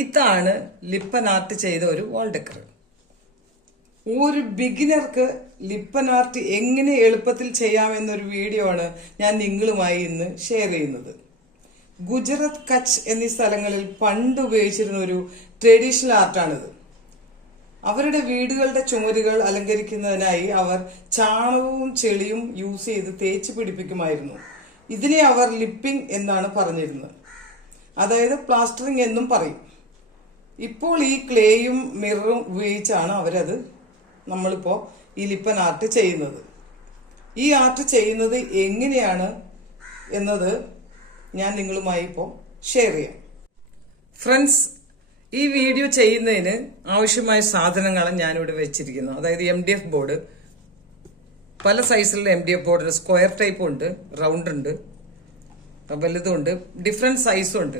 ഇതാണ് ലിപ്പൻ ആർട്ട് ചെയ്ത ഒരു വാൾ ഡെക്കർ. ഒരു ബിഗിനർക്ക് ലിപ്പൻ ആർട്ട് എങ്ങനെ എളുപ്പത്തിൽ ചെയ്യാമെന്നൊരു വീഡിയോ ആണ് ഞാൻ നിങ്ങളുമായി ഇന്ന് ഷെയർ ചെയ്യുന്നത്. ഗുജറാത്ത്, കച്ച് എന്നീ സ്ഥലങ്ങളിൽ പണ്ട് ഉപയോഗിച്ചിരുന്ന ഒരു ട്രഡീഷണൽ ആർട്ടാണിത്. അവരുടെ വീടുകളുടെ ചുമരുകൾ അലങ്കരിക്കുന്നതിനായി അവർ ചാണകവും ചെളിയും യൂസ് ചെയ്ത് തേച്ച് പിടിപ്പിക്കുമായിരുന്നു. ഇതിനെ അവർ ലിപ്പിംഗ് എന്നാണ് പറഞ്ഞിരുന്നത്, അതായത് പ്ലാസ്റ്ററിംഗ് എന്നും പറയും. ഇപ്പോൾ ഈ ക്ലേയും മിററും ഉപയോഗിച്ചാണ് അവരത് നമ്മളിപ്പോ ഈ ലിപ്പൻ ആർട്ട് ചെയ്യുന്നത്. ഈ ആർട്ട് ചെയ്യുന്നത് എങ്ങനെയാണ് എന്നത് ഞാൻ നിങ്ങളുമായി ഇപ്പോൾ ഷെയർ ചെയ്യാം. ഫ്രണ്ട്സ്, ഈ വീഡിയോ ചെയ്യുന്നതിന് ആവശ്യമായ സാധനങ്ങളാണ് ഞാനിവിടെ വെച്ചിരിക്കുന്നത്. അതായത് MDF ബോർഡ്, പല സൈസിലുള്ള MDF ബോർഡ്, സ്ക്വയർ ടൈപ്പും ഉണ്ട്, റൗണ്ട് ഉണ്ട്, വലുതുണ്ട്, ഡിഫറെന്റ് സൈസും ഉണ്ട്.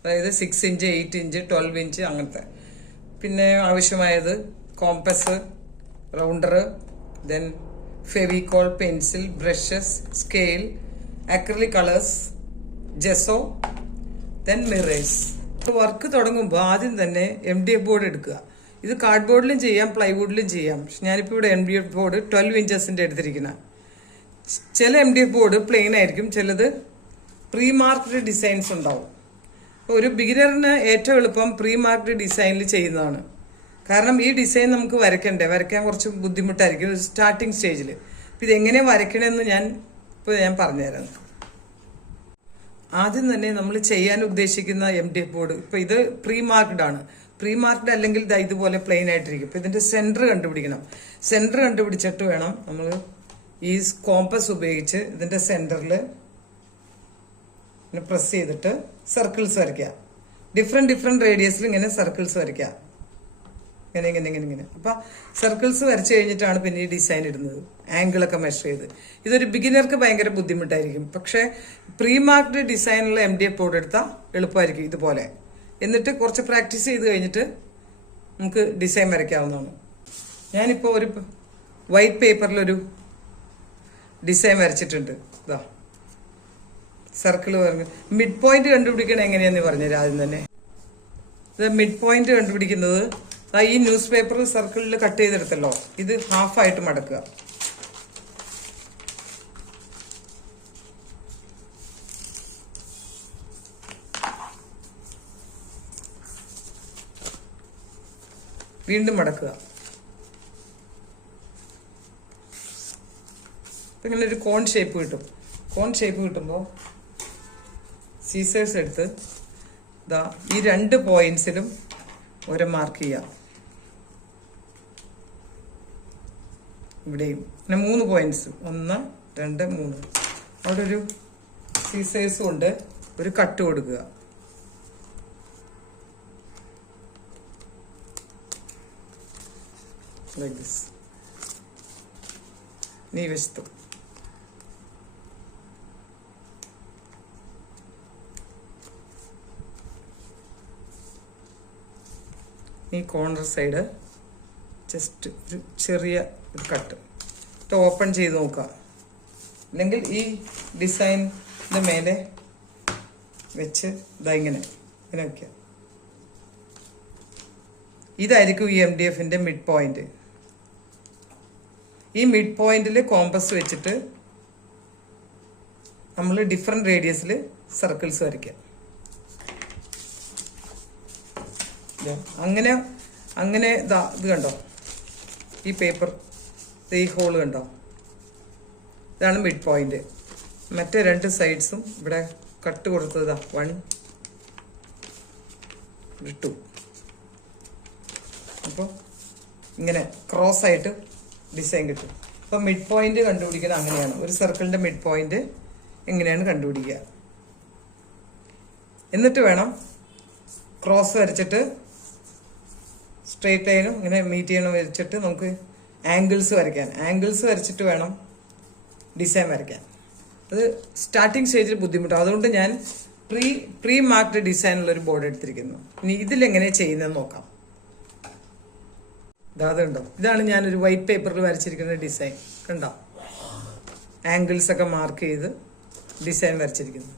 അതായത് 6 ഇഞ്ച്, 8 ഇഞ്ച്, 12 ഇഞ്ച് അങ്ങനത്തെ. പിന്നെ ആവശ്യമായത് compass, rounder, then Fevicol, pencil, brushes, scale, acrylic colours, gesso, then mirrors. Work തുടങ്ങുമ്പോൾ ആദ്യം തന്നെ MDF ബോർഡ് എടുക്കുക. ഇത് കാർഡ് ബോർഡിലും ചെയ്യാം, പ്ലൈവുഡിലും ചെയ്യാം. പക്ഷെ ഞാനിപ്പോൾ ഇവിടെ MDF ബോർഡ് 12 ഇഞ്ചസിന്റെ എടുത്തിരിക്കുന്ന. ചില MDF ബോർഡ് പ്ലെയിൻ ആയിരിക്കും, ചിലത് പ്രീ മാർക്ക്ഡ് ഡിസൈൻസ് ഉണ്ടാവും. ഒരു ബിഗിനറിന് ഏറ്റവും എളുപ്പം പ്രീ മാർക്ക്ഡ് ഡിസൈനിൽ ചെയ്യുന്നതാണ്. കാരണം ഈ ഡിസൈൻ നമുക്ക് വരയ്ക്കാൻ കുറച്ച് ബുദ്ധിമുട്ടായിരിക്കും സ്റ്റാർട്ടിങ് സ്റ്റേജിൽ. അപ്പം ഇതെങ്ങനെ വരയ്ക്കണമെന്ന് ഞാൻ പറഞ്ഞുതരാം. ആദ്യം തന്നെ നമ്മൾ ചെയ്യാൻ ഉദ്ദേശിക്കുന്ന MDF ബോർഡ്, ഇപ്പൊ ഇത് പ്രീ മാർക്ക്ഡ് ആണ്. പ്രീ മാർക്ക്ഡ് അല്ലെങ്കിൽ ഇതുപോലെ പ്ലെയിൻ ആയിട്ടിരിക്കും. ഇപ്പൊ ഇതിന്റെ സെന്റർ കണ്ടുപിടിക്കണം. സെന്റർ കണ്ടുപിടിച്ചിട്ട് വേണം നമ്മൾ ഈ കോമ്പസ് ഉപയോഗിച്ച് ഇതിന്റെ സെന്ററിൽ പ്രസ് ചെയ്തിട്ട് സർക്കിൾസ് വരയ്ക്കുക. ഡിഫറെന്റ് റേഡിയസിൽ ഇങ്ങനെ സർക്കിൾസ് വരയ്ക്കുക. ഇങ്ങനെ അപ്പൊ സർക്കിൾസ് വരച്ചു കഴിഞ്ഞിട്ടാണ് പിന്നെ ഈ ഡിസൈൻ ഇടുന്നത്, ആംഗിളൊക്കെ മെഷർ ചെയ്ത്. ഇതൊരു ബിഗിനർക്ക് ഭയങ്കര ബുദ്ധിമുട്ടായിരിക്കും. പക്ഷെ പ്രീ മാർക്ക്ഡ് ഡിസൈനുള്ള MDF ബോർഡ് എടുത്താൽ എളുപ്പമായിരിക്കും ഇതുപോലെ. എന്നിട്ട് കുറച്ച് പ്രാക്ടീസ് ചെയ്ത് കഴിഞ്ഞിട്ട് നമുക്ക് ഡിസൈൻ വരയ്ക്കാവുന്നതാണ്. ഞാനിപ്പോൾ ഒരു വൈറ്റ് പേപ്പറിലൊരു ഡിസൈൻ വരച്ചിട്ടുണ്ട്. ഇതാ സർക്കിൾ പറഞ്ഞു. മിഡ് പോയിന്റ് കണ്ടുപിടിക്കണം എങ്ങനെയാന്ന് പറഞ്ഞുതരാം. ആദ്യം തന്നെ ഇത് മിഡ് പോയിന്റ് കണ്ടുപിടിക്കുന്നത്, ഈ ന്യൂസ് പേപ്പർ സർക്കിളിൽ കട്ട് ചെയ്തെടുത്തല്ലോ, ഇത് ഹാഫായിട്ട് മടക്കുക. വീണ്ടും മടക്കുക. ഇങ്ങനെ ഒരു കോൺ ഷേപ്പ് കിട്ടും. കോൺ ഷേപ്പ് കിട്ടുമ്പോൾ സീസേഴ്സ് എടുത്ത് ഈ 2 പോയിന്റ്സിലും ഒരു മാർക്ക് ചെയ്യാം. ഇവിടെയും പിന്നെ 3 പോയിന്റ്സ്, 1, 2, 3. അവിടെ ഒരു സീസേഴ്സ് കൊണ്ട് ഒരു കട്ട് കൊടുക്കുക. Like this. ഈ വശത്തും ഈ കോർണർ സൈഡ് ജസ്റ്റ് ഒരു ചെറിയ ഒരു കട്ട് ഇത് ഓപ്പൺ ചെയ്ത് നോക്കുക. അല്ലെങ്കിൽ ഈ ഡിസൈനിൻ്റെ മേലെ വെച്ച് ഇങ്ങനെ വയ്ക്കുക. ഇതായിരിക്കും ഈ MDFന്റെ മിഡ് പോയിന്റ്. ഈ മിഡ് പോയിന്റിൽ കോമ്പസ് വെച്ചിട്ട് നമ്മൾ ഡിഫറെന്റ് റേഡിയസിൽ സർക്കിൾസ് വരയ്ക്കുക. അങ്ങനെ ഇത് കണ്ടോ, ഈ പേപ്പർ, ഈ ഹോള് കണ്ടോ, ഇതാണ് മിഡ് പോയിന്റ്. മറ്റേ 2 സൈഡ്സും ഇവിടെ കട്ട് കൊടുത്തതാ 1, 2. അപ്പോൾ ഇങ്ങനെ ക്രോസ് ആയിട്ട് ഡിസൈൻ കിട്ടും. അപ്പൊ മിഡ് പോയിന്റ് കണ്ടുപിടിക്കുന്നത് അങ്ങനെയാണ്. ഒരു സർക്കിളിന്റെ മിഡ് പോയിന്റ് എങ്ങനെയാണ് കണ്ടുപിടിക്കുക. എന്നിട്ട് വേണം ക്രോസ് വരച്ചിട്ട് സ്ട്രെയിറ്റ് ലൈനും ഇങ്ങനെ മീറ്റ് ചെയ്യണം വരച്ചിട്ട് നമുക്ക് ആംഗിൾസ് വരയ്ക്കാൻ. ആംഗിൾസ് വരച്ചിട്ട് വേണം ഡിസൈൻ വരയ്ക്കാൻ. അത് സ്റ്റാർട്ടിങ് സ്റ്റേജിൽ ബുദ്ധിമുട്ടാണ്. അതുകൊണ്ട് ഞാൻ പ്രീ മാർക്ക്ഡ് ഡിസൈനുള്ള ഒരു ബോർഡ് എടുത്തിരിക്കുന്നു. ഇനി ഇതിലെങ്ങനെ ചെയ്യുന്നതെന്ന് നോക്കാം. അതുണ്ടോ, ഇതാണ് ഞാനൊരു വൈറ്റ് പേപ്പറിൽ വരച്ചിരിക്കുന്ന ഡിസൈൻ. കണ്ടോ, ആംഗിൾസ് ഒക്കെ മാർക്ക് ചെയ്ത് ഡിസൈൻ വരച്ചിരിക്കുന്നു.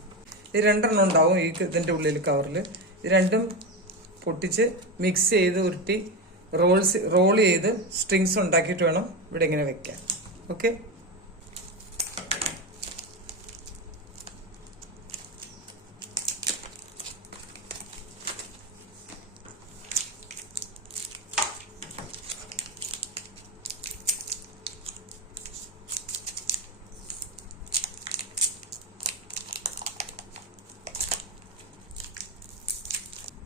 ഇത് 2 ഉണ്ടാവും ഇതിന്റെ ഉള്ളിൽ കവറിൽ. ഇത് 2 പൊട്ടിച്ച് മിക്സ് ചെയ്ത് ഉരുട്ടി റോൾ ചെയ്ത് സ്ട്രിങ്സ് ഉണ്ടാക്കിയിട്ട് വേണം ഇവിടെ ഇങ്ങനെ വെക്കാൻ. ഓക്കെ,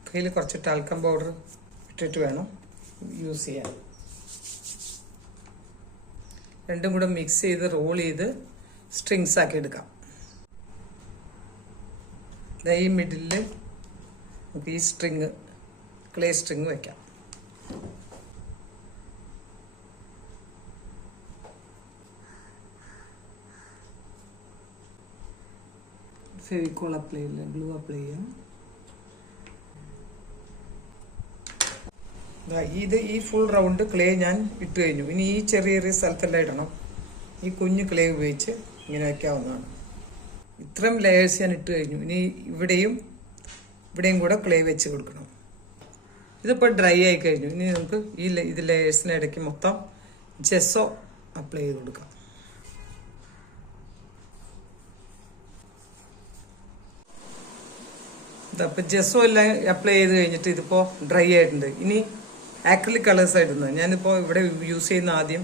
കയ്യിൽ കുറച്ച് ടാൽക്കം പൗഡർ ഇട്ടിട്ട് വേണം യൂസ് ചെയ്യാൻ. രണ്ടും കൂടെ മിക്സ് ചെയ്ത് റോൾ ചെയ്ത് സ്ട്രിങ്സ് ആക്കി എടുക്കാം. ഈ മിഡിലിൽ നമുക്ക് ഈ സ്ട്രിങ് ക്ലേ സ്ട്രിങ് വെക്കാം. ഫെവിക്കോൾ അപ്ലൈ ചെയ്യാം, ഗ്ലൂ അപ്ലൈ ചെയ്യാം. ഈ ഫുൾ റൗണ്ട് ക്ലേ ഞാൻ ഇട്ട് കഴിഞ്ഞു. ഇനി ഈ ചെറിയ ചെറിയ സ്ഥലത്തെല്ലാം ഇടണം. ഈ കുഞ്ഞു ക്ലേ ഉപയോഗിച്ച് ഇങ്ങനെ വയ്ക്കാവുന്നതാണ്. ഇത്രയും ലെയേഴ്സ് ഞാൻ ഇട്ട് കഴിഞ്ഞു. ഇനി ഇവിടെയും കൂടെ ക്ലേ വെച്ച് കൊടുക്കണം. ഇതിപ്പോൾ ഡ്രൈ ആയി കഴിഞ്ഞു. ഇനി നമുക്ക് ഇത് ലെയേഴ്സിന് ഇടയ്ക്ക് മൊത്തം ജെസ്സോ അപ്ലൈ ചെയ്ത് കൊടുക്കാം. ഇതപ്പോൾ ജെസ്സോ എല്ലാം അപ്ലൈ ചെയ്ത് കഴിഞ്ഞിട്ട് ഇതിപ്പോൾ ഡ്രൈ ആയിട്ടുണ്ട്. ഇനി ആക്രിലിക് കളേഴ്സ് ആയിരുന്നു ഞാനിപ്പോൾ ഇവിടെ യൂസ് ചെയ്യുന്ന. ആദ്യം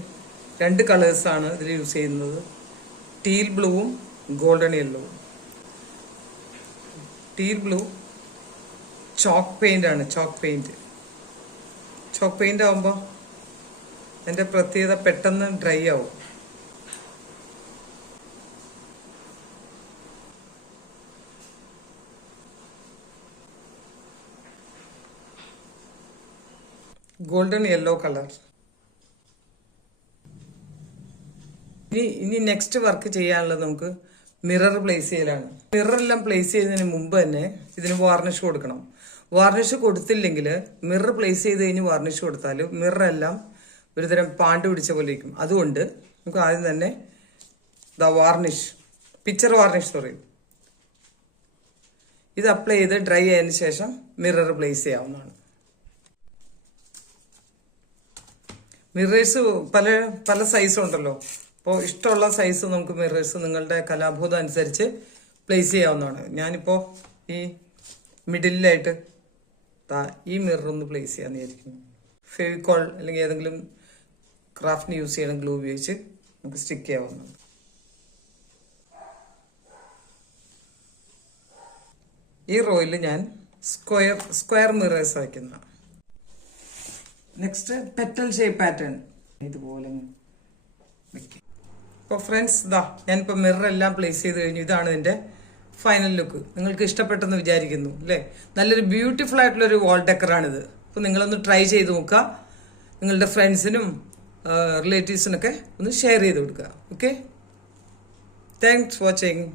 2 കളേഴ്സാണ് ഇതിൽ യൂസ് ചെയ്യുന്നത്, ടീൽ ബ്ലൂവും ഗോൾഡൻ യെല്ലോവും. ടീൽ ബ്ലൂ ചോക്ക് പെയിന്റ് ആണ്. ചോക്ക് പെയിന്റ് ആവുമ്പോൾ അതിൻ്റെ പ്രത്യേകത പെട്ടെന്ന് ഡ്രൈ ആവും. Golden yellow colour. ഇനി നെക്സ്റ്റ് വർക്ക് ചെയ്യാനുള്ളത് നമുക്ക് മിറർ പ്ലേസ് ചെയ്യലാണ്. മിററെല്ലാം പ്ലേസ് ചെയ്യുന്നതിന് മുമ്പ് തന്നെ ഇതിന് വാർണിഷ് കൊടുക്കണം. വാർണിഷ് കൊടുത്തില്ലെങ്കിൽ മിറർ പ്ലേസ് ചെയ്ത് കഴിഞ്ഞ് വാർണിഷ് കൊടുത്താൽ മിററെല്ലാം ഒരുതരം പാണ്ട് പിടിച്ച പോലെ ഇരിക്കും. അതുകൊണ്ട് നമുക്ക് ആദ്യം തന്നെ പിക്ചർ വാർണിഷ് ഇത് അപ്ലൈ ചെയ്ത് ഡ്രൈ ആയതിനു ശേഷം മിറർ പ്ലേസ് ചെയ്യാവുന്നതാണ്. മിറേഴ്സ് പല സൈസ് ഉണ്ടല്ലോ. അപ്പോൾ ഇഷ്ടമുള്ള സൈസ് നമുക്ക് മിറേഴ്സ് നിങ്ങളുടെ കലാബോധം അനുസരിച്ച് പ്ലേസ് ചെയ്യാവുന്നതാണ്. ഞാനിപ്പോൾ ഈ മിഡിലായിട്ട് ഈ മിറർ ഒന്ന് പ്ലേസ് ചെയ്യാമെന്ന് വിചാരിക്കുന്നു. ഫെവിക്കോൾ അല്ലെങ്കിൽ ഏതെങ്കിലും ക്രാഫ്റ്റിന് യൂസ് ചെയ്യണം ഗ്ലൂ ഉപയോഗിച്ച് നമുക്ക് സ്റ്റിക്ക് ചെയ്യാവുന്നതാണ്. ഈ റോയിൽ ഞാൻ സ്ക്വയർ മിറേഴ്സ് വയ്ക്കുന്ന. നെക്സ്റ്റ് പെറ്റൽ ഷേപ്പ് പാറ്റേൺ ഇതുപോലെ വെക്കും. അപ്പോൾ ഫ്രണ്ട്സ് ഞാനിപ്പോൾ മിറർ എല്ലാം പ്ലേസ് ചെയ്ത് കഴിഞ്ഞു. ഇതാണ് ഇതിൻ്റെ ഫൈനൽ ലുക്ക്. നിങ്ങൾക്ക് ഇഷ്ടപ്പെട്ടെന്ന് വിചാരിക്കുന്നു അല്ലേ? നല്ലൊരു ബ്യൂട്ടിഫുൾ ആയിട്ടുള്ളൊരു വാൾ ഡെക്കറാണിത്. അപ്പോൾ നിങ്ങളൊന്ന് ട്രൈ ചെയ്ത് നോക്കുക. നിങ്ങളുടെ ഫ്രണ്ട്സിനും റിലേറ്റീവ്സിനൊക്കെ ഒന്ന് ഷെയർ ചെയ്ത് കൊടുക്കുക. Okay, thanks for watching.